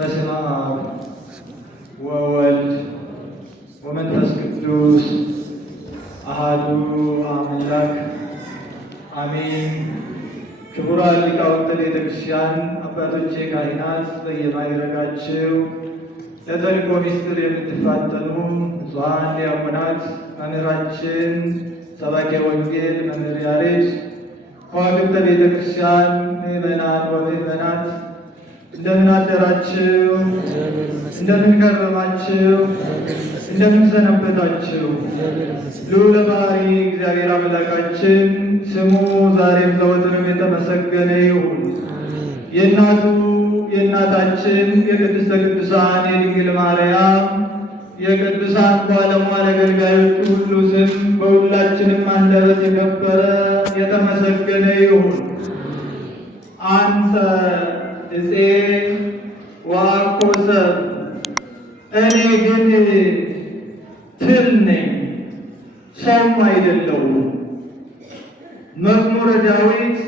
በስመ አብ ወወልድ ወመንፈስ ቅዱስ አሐዱ አምላክ አሜን። ክቡራን ሊቃውንተ ቤተ ክርስቲያን፣ አባቶቼ ካህናት፣ በየማዕረጋችሁ ለተልእኮ ምስጢር የምትፋጠኑ ንጹሐን ዲያቆናት፣ መምህራችን ሰባኬ ወንጌል መምህር ያሬድ፣ ከዋክብተ ቤተ ክርስቲያን ምዕመናን ወምዕመናት እንደምን አደራችሁ? እንደምን ከረማችሁ? እንደምን ሰነበታችሁ? ልዑለ ባሕርይ እግዚአብሔር አምላካችን ስሙ ዛሬም ዘወትርም የተመሰገነ ይሁን። የእናቱ የእናታችን የቅድስተ ቅዱሳን የድንግል ማርያም የቅዱሳን ባለሟል አገልጋዮች ሁሉ ስም በሁላችንም አንደበት የከበረ የተመሰገነ ይሁን። አንተ እፄ ወአኮ ሰብ፣ እኔ ግን ትል ነኝ ሰውም አይደለሁም። መዝሙረ ዳዊት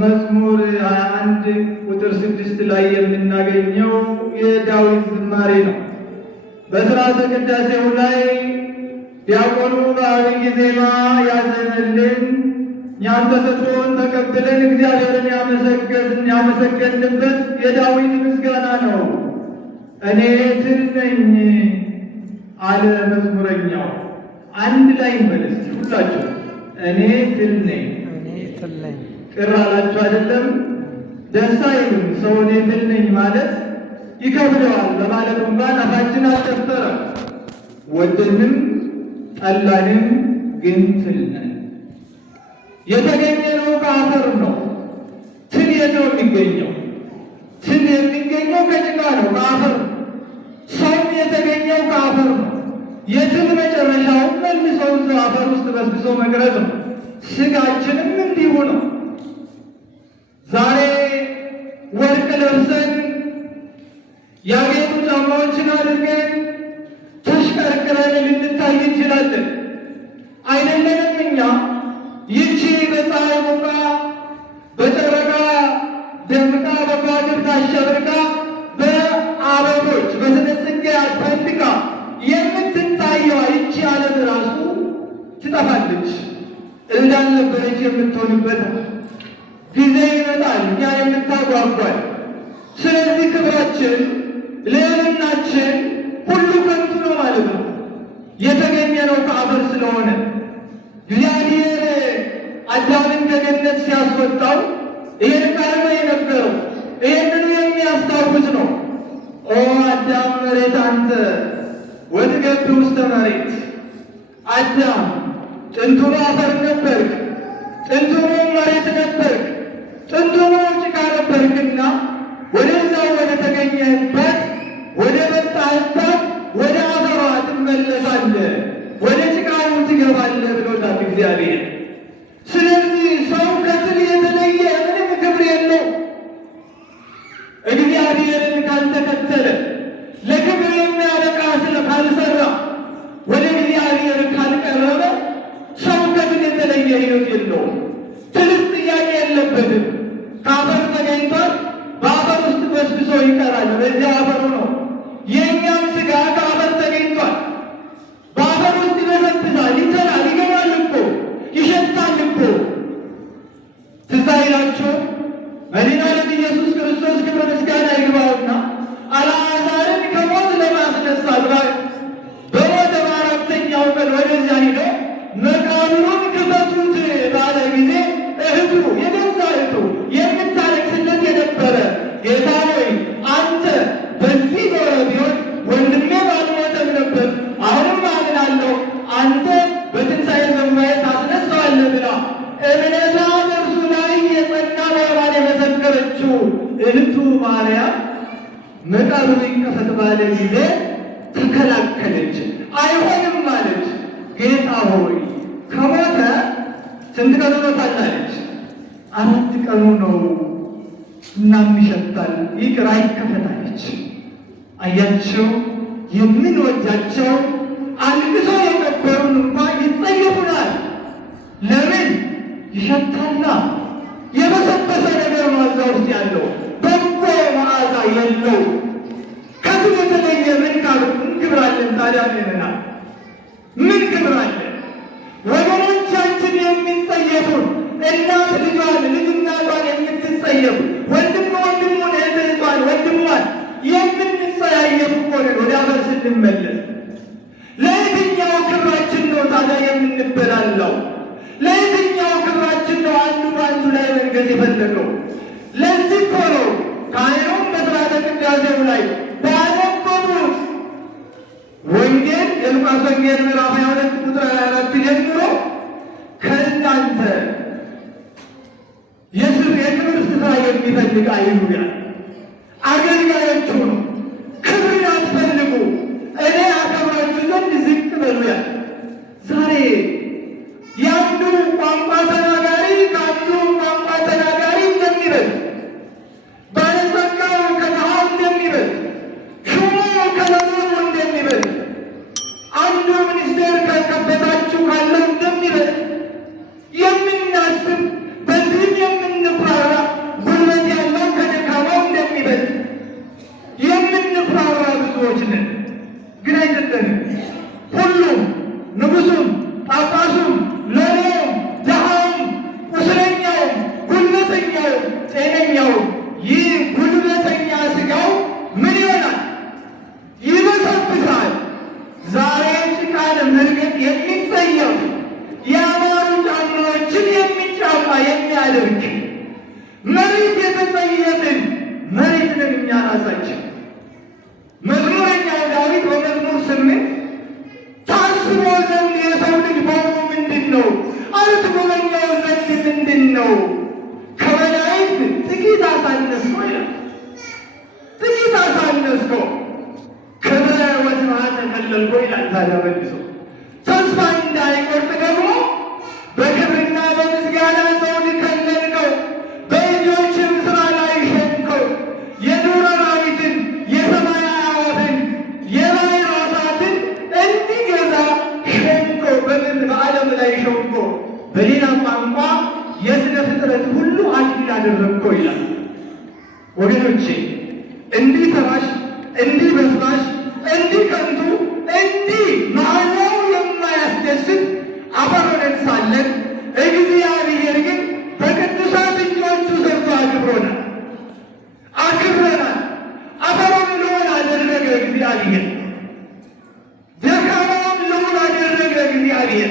መዝሙር 21 ቁጥር 6 ላይ የምናገኘው የዳዊት ዝማሬ ነው። በሥርዓተ ቅዳሴው ላይ ዲያቆኑ በአብይ ዜማ ያዘነልን እኛም ተሰጥቶን ተቀብለን እግዚአብሔርን ያመሰገንበት የዳዊት ምስጋና ነው። እኔ ትል ነኝ አለ መዝሙረኛው። አንድ ላይ እንበል እስቲ ሁላችሁ፣ እኔ ትል ነኝ። ቅር አላችሁ አይደለም? ደስ አይልም። ሰው እኔ ትል ነኝ ማለት ይከብደዋል። ለማለት እንኳን አፋችን አልጨፈረም። ወደንም ጠላንም ግን ትል ነን። የተገኘነው ከአፈር ነው። ትል የት ነው የሚገኘው? ትል የሚገኘው ከጭቃ ነው፣ ከአፈር ነው። ሰውም የተገኘው ከአፈር ነው። የትል መጨረሻው መልሶ እዛው አፈር ውስጥ በስብሶ መቅረት ነው። ስጋችንም እንዲሁ ነው። ዛሬ ወርቅ ለብሰን ያጌጡ ጫማዎችን አድርገን ተሽቀርቅረን ልንታይ እንችላለን። አይደለንም እኛ ይቺ በፀሐይ ሙቃ በጨረቃ ደምቃ በከዋክብት አሸብርቃ በአበቦች በስነ ጽጌያት ፈንድቃ የምትታየዋ ይቺ ዓለም ራሱ ትጠፋለች። እንዳልነበረች የምትሆንበት ጊዜ ይመጣል፣ እኛ የምታጓጓል። ስለዚህ ክብራችን ልዕልናችን ሁሉ ከንቱ ነው ማለት ነው። የተገኘነው ከአፈር ስለሆነ እግዚአብሔር አዳምን ከገነት ሲያስወጣው ይህን ቃል ነው የነበረው። ይህንኑ የሚያስታውስ ነው። ኦ አዳም መሬት አንተ ወትገብ ውስተ መሬት። አዳም ጥንቱኑ አፈር ነበርክ፣ ጥንቱኑ መሬት ነበርክ፣ ጥንቱኑ ጭቃ ነበርክና ወደዛው ወደ ተገኘህበት ወደ መጣህበት ወደ አፈሯ ትመለሳለህ፣ ወደ ጭቃው ትገባለህ ብሎታል እግዚአብሔር። ስለዚህ ሰው ከትል የተለየ ምንም ክብር የለው። እግዚአብሔርን ካልተከተለ ለክብር የሚያበቃ ካልሰራ ወደ እግዚአብሔር ካልቀረበ ሰው ከትል የተለየ ሕይወት የለውም። ትልስ ጥያቄ የለበትም። ከአፈር ተገኝቷል፣ በአፈር ውስጥ በስብሶ ይቀራል። በዚያ አፈሩ ነው። የእኛም ሥጋ ከአፈር ተገኝቷል፣ በአፈር ውስጥ ይበሰብሳል፣ ይተላል፣ ይገባል እኮ ይሸታል እኮ። ትዝ አይላችሁ መዲና ዓለም ኢየሱስ ክርስቶስ ክብረ ምስጋና ይግባውና አልዓዛርን ከሞት ለማስነሳት በሞተ በአራተኛው ቀን ወደዚያ ሂዶ መቃብሩን ክፈቱት ባለ ጊዜ እህቱ የገዛ እህቱ የምታለቅስለት የነበረ ጌታ ሆይ አንተ በዚህ ኖረ ቢሆን ወንድሜ ባልሞተም ነበር፣ አሁንም አምናለሁ አንተ በትንሣኤ ዘመን ታስነሳዋለህ ብላ እምነቷ በእርሱ ላይ የጸና መሆኗን የመሰከረችው እህቱ ማርያም መቃብሩ ይከፈት ባለ ጊዜ ተከላከለች። አይሆንም ማለች። ጌታ ሆይ ከሞተ ስንት ቀኑ ነው ታላለች? 4 ቀኑ ነው እናም ይሸታል፣ ይቅር አይከፈታለች። አያቸው የምንወዳቸው አልቅሶ የነበሩን እንኳን ይጸየፉናል። ለምን? ይሸታላ። የበሰበሰ ነገር ማዛ ውስጥ ያለው በጎ መዓዛ የለው። ክብር አለን ታዲያ? ይለናል። ምን ክብር አለን? ወገኖቻችን የሚጸየፉን እናት ልጇን ልጅ እናቷን የምትጸየፍ ወንድም ወንድሙን እህቷን ወንድሟን የምንጸያየፍ እኮ ነን። ወደ አፈር ስንመለስ ለየትኛው ክብራችን ነው ታዲያ የምንበላለው? ለየትኛው ክብራችን ነው አንዱ በአንዱ ላይ መንገድ የፈለገው? ለዚህ እኮ ነው ካህኑም በሥርዓተ ቅዳሴው ላይ ባነበቡት ወንጌል የሉቃስ ወንጌል ምዕራፍ 22 ቁጥር 24 ጀምሮ ከእናንተ የክብር ስፍራ የሚፈልግ አይኑር፣ አገልጋዮች ሁኑ፣ ክብርን አትፈልጉ፣ እኔ አከብራችሁ ዘንድ ዝቅ በሉ ያለ። ዛሬ የአንዱ ቋንቋ ተናጋሪ ከአንዱ ቋንቋ ተናጋሪ እንደሚበልጥ፣ ባለጸጋው ከድሃው እንደሚበልጥ፣ ሹሙ ከለምኑ እንደሚበልጥ፣ አንዱ ሚኒስቴር ከበታችሁ ካለው እንደሚበልጥ የምናስብ በዚህም የምንኩራራ ጉልበት ያለው ከደካማው እንደሚበልጥ የምንኩራራ ብዙዎች ነን። ግን አይደለንም። ሁሉም ንጉሱም፣ ጳጳሱም፣ ሎሌውም፣ ድሃውም፣ ቁስለኛውም፣ ጉልበተኛውም፣ ጤነኛውም ይህ ጉልበተኛ ሥጋው ምን ይሆናል? ይበሰብሳል። ዛሬ ጭቃን መርገጥ የሚጸየፍ ያማሩ ጫማዎችን የሚጫማ የሚያደርግ መሬት የተጸየፍን መሬት ነን እኛ ራሳችን። መዝሙረኛው ዳዊት በመዝሙር 8 ታስቦ ዘንድ የሰው ልጅ በሆኑ ምንድን ነው? አትጎበኛው ዘንድ ምንድን ነው? ከመላእክት ጥቂት አሳነስከው ይላል። ጥቂት አሳነስከው፣ ክብረ ወስብሐት ተከለልከው ይላል። ታዲያ መልሶ ተስፋ እንዳይቆርጥ ደግሞ በክብርና በምስጋና ዘውድ ከለልከው፣ በእጆችም ሥራ ላይ ሾምከው። የዱር አራዊትን፣ የሰማይ አዕዋፍን፣ የባሕር ዓሣትን እንዲገዛ ሾምከው፣ በምድር በዓለም ላይ ሾምከው። በሌላ ቋንቋ የሥነ ፍጥረት ሁሉ አክሊል አደረግከው ይላል። ወገኖቼ እንዲህ ተራሽ፣ እንዲህ በስባሽ፣ እንዲህ ከንቱ፣ እንዲህ መዓዛው የማያስደስት አፈር ሆነን ሳለን እግዚአብሔር ግን በቅዱሳት እጆቹ ሰርቶ አክብሮናል። አፈሩን ልዑል አደረገ እግዚአብሔር፣ ደካማውን ልዑል አደረገ እግዚአብሔር።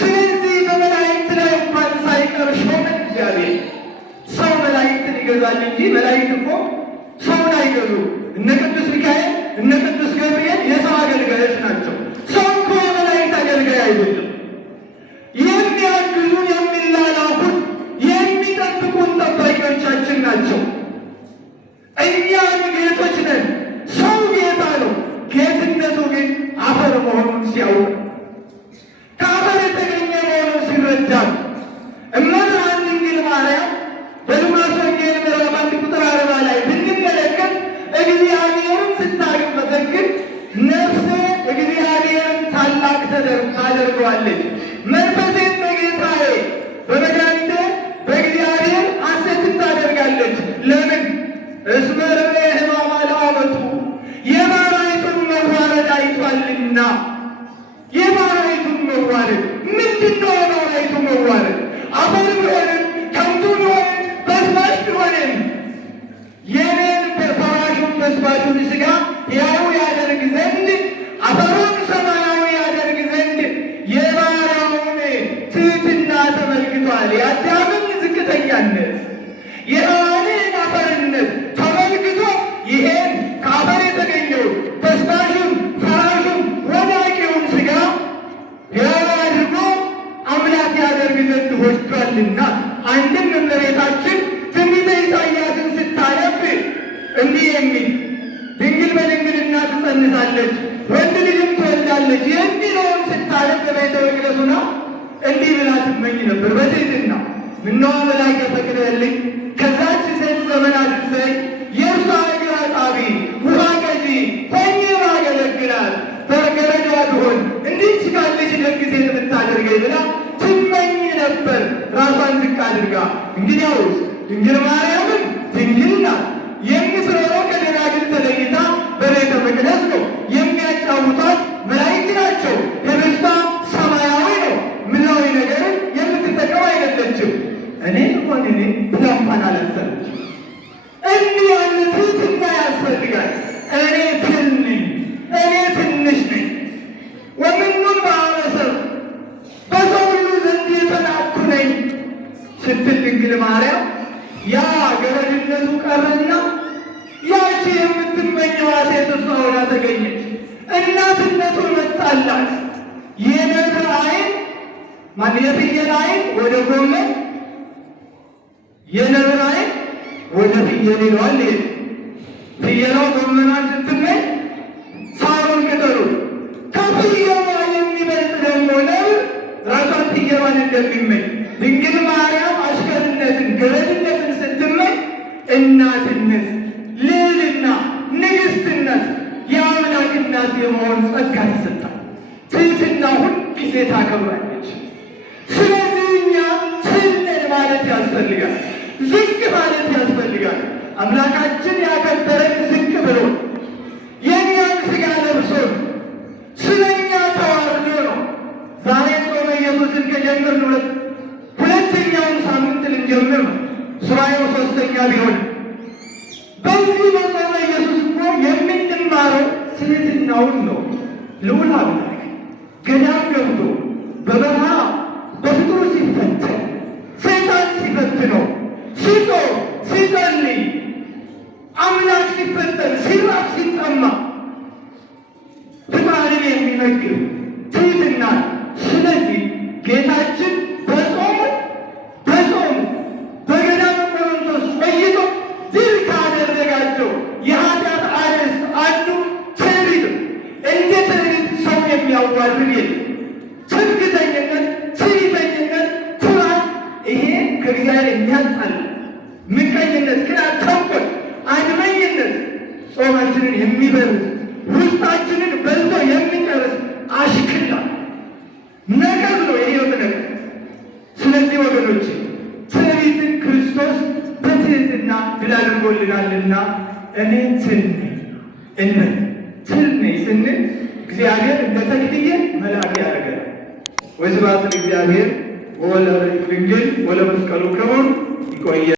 ስለዚህ በመላእክት ላይ እንኳን ሳይቀር ሾመ እግዚአብሔር። ሰው መላእክትን ይገዛል እንጂ መላእክት እኮ ሰውን አይገዙ። እነ ቅዱስ ሚካኤል እነ ቅዱስ ገብርኤል የሰው አገልጋዮች ናቸው። ሰው እኮ የመላእክት አገልጋይ አይደለም። የሚያግዙን፣ የሚላላኩን፣ የሚጠብቁን ጠባቂዎቻችን ናቸው። እኛን ጌቶች ነን። ሰው ጌታ ነው። ጌትነቱ ግን አፈር መሆኑን ሲያውቅ፣ ከአፈር የተገኘ መሆኑን ሲረዳ እመብርሃን ድንግል ማርያም በሉቃስ ወንጌል ምዕራፍ 1 ቁጥር 40 ላይ ብንመለከት እግዚአብሔርን ስታመሰግን ነፍሴ እግዚአብሔርን ታላቅ ታደርገዋለች፣ መንፈሴን በጌታዬ በመድኃኒቴ በእግዚአብሔር ሐሴትን ታደርጋለች። ለምን? እስመ ርኅራኄ ሕማማ ለአመቱ፣ የባሪያይቱን መዋረድ አይቷልና። የባሪያይቱን መዋረድ ምንድን ነው? የባሪያይቱ መዋረድ አፈር ቢሆንም ከንቱ ቢሆንም በስባሽ ቢሆንም የኔን ፈራሹን በስባሹን ሥጋ ሕያው ያደርግ ዘንድ አፈሩን ሰማያዊ ያደርግ ዘንድ የባሪያውን ትሕትና ተመልክቷል። የአዳምን ዝቅተኛነት፣ የሔዋንን አፈርነት ተመልክቶ ይሄን ከአፈር የተገኘው በስባሹን ፈራሹን ወዳቂውን ሥጋ ሕያው አድርጎ አምላክ ያደርግ ዘንድ ወስዷልና። አንድም እመቤታችን ትንቢተ ኢሳይያስን ስታነብ እንዲህ የሚል ድንግል በድንግልና ትጸንሳለች ወንድ ልጅም ትወልዳለች የሚለውን ስታነብ በቤተ መቅደስ ሆና እንዲህ ብላ ትመኝ ነበር በትሕትና፣ ምነው አምላኬ ፈቅደህልኝ ከዛች ሴት ዘመን አድርሰኝ የእርሷ እግር አጣቢ ውሃ ቀጂ ሆኜ ባገለግላት በገረዷ ብሆን እንዲህች ካለች ደግ ሴት የምታደርገኝ ብላ ትመኝ ነበር ራሷን ዝቅ አድርጋ። እንግዲያውስ ድንግል ማርያምን ድንግል ናት። የምትኖረው ከደናግል ተለይታ በቤተ መቅደስ ነው። የሚያጫውታ ያስፈልጋል። እኔ ትል ነኝ፣ እኔ ትንሽ ነኝ። ወምኑን በአመሰብ በሰው ሁሉ ዘንድ የተናኩ ነኝ ስትል ድንግል ማርያም ያ ገረድነቱ ቀረና ያቺ የምትመኘዋ ሴት እሷ ሆና ተገኘች። እናትነቱ መጣላት። የነብር ዓይን የፍየል ዓይን ወደ ጎመን፣ የነብር ዓይን ወደ ፍየል ይለዋል። ይሄ ፍየሏ ጎመኗን ስትመኝ ሳሩን ቅጠሉ ከፍየሏ የሚበልጥ ደግሞ ነብር ራሷን ፍየሏን እንደሚመኝ ድንግል ማርያም አሽከርነትን ገረድነትን ስትመኝ እናትነት፣ ልዕልና፣ ንግሥትነት የአምላክ እናት የመሆን ጸጋ ተሰጣል። ትሕትና ሁልጊዜ ታከብራለች። ስለዚህ እኛ ትል ነን ማለት ያስፈልጋል። ዝቅ ማለት ያስፈልጋል። አምላካችን ያከበረን ዝቅ ብሎ የእኛን ሥጋ ለብሶ ስለኛ ተዋርዶ ነው። ዛሬ ጾመ ኢየሱስን ከጀመርን ሁለተኛውን ሳምንት ልንጀምር ነው። ሱባኤው ሦስተኛ ቢሆን በዚህ በጾመ ኢየሱስ እኮ የምንማረው ትሕትናውን ነው። ልዑል አምላክ ገዳም ገብቶ በበረሃ በፍቅሩ ሲፈተን ሰይጣን ሲፈትነው ሲጾም ሲጸልይ አምላክ ሲፈተን ሲራብ ሲጠማ ፍቃድን የሚመግብ ትሕትና። ስለዚህ ጌታችን በጾሙ በገዳመ ቆሮንቶስ ቆይቶ ድል ካደረጋቸው የኃጢአት አርዕስት አንዱ ትዕቢት። እንደ ትዕቢት ሰው የሚያዋርድ የለም። ትምክህተኝነት፣ ትዕቢተኝነት፣ ኩራት ይሄ ከእግዚአብሔር የሚያጣላ ምቀኝነት፣ ቅናት፣ ተንኮል፣ አድመኝነት ጾማችንን የሚበሉት ውስጣችንን በልቶ የሚጨርስ አሽክላ ነገር ነው፣ የሕይወት ነገር። ስለዚህ ወገኖች ትዕቢትን ክርስቶስ በትሕትና ድል አድርጎልናልና እኔ ትል ነኝ እንበል። ትል ነኝ ስንል እግዚአብሔር እንደ ተክልዬ መልአክ ያደርገናል። ወስብሐት ለእግዚአብሔር ወለወላዲቱ ድንግል ወለመስቀሉ ክቡር። ይቆየ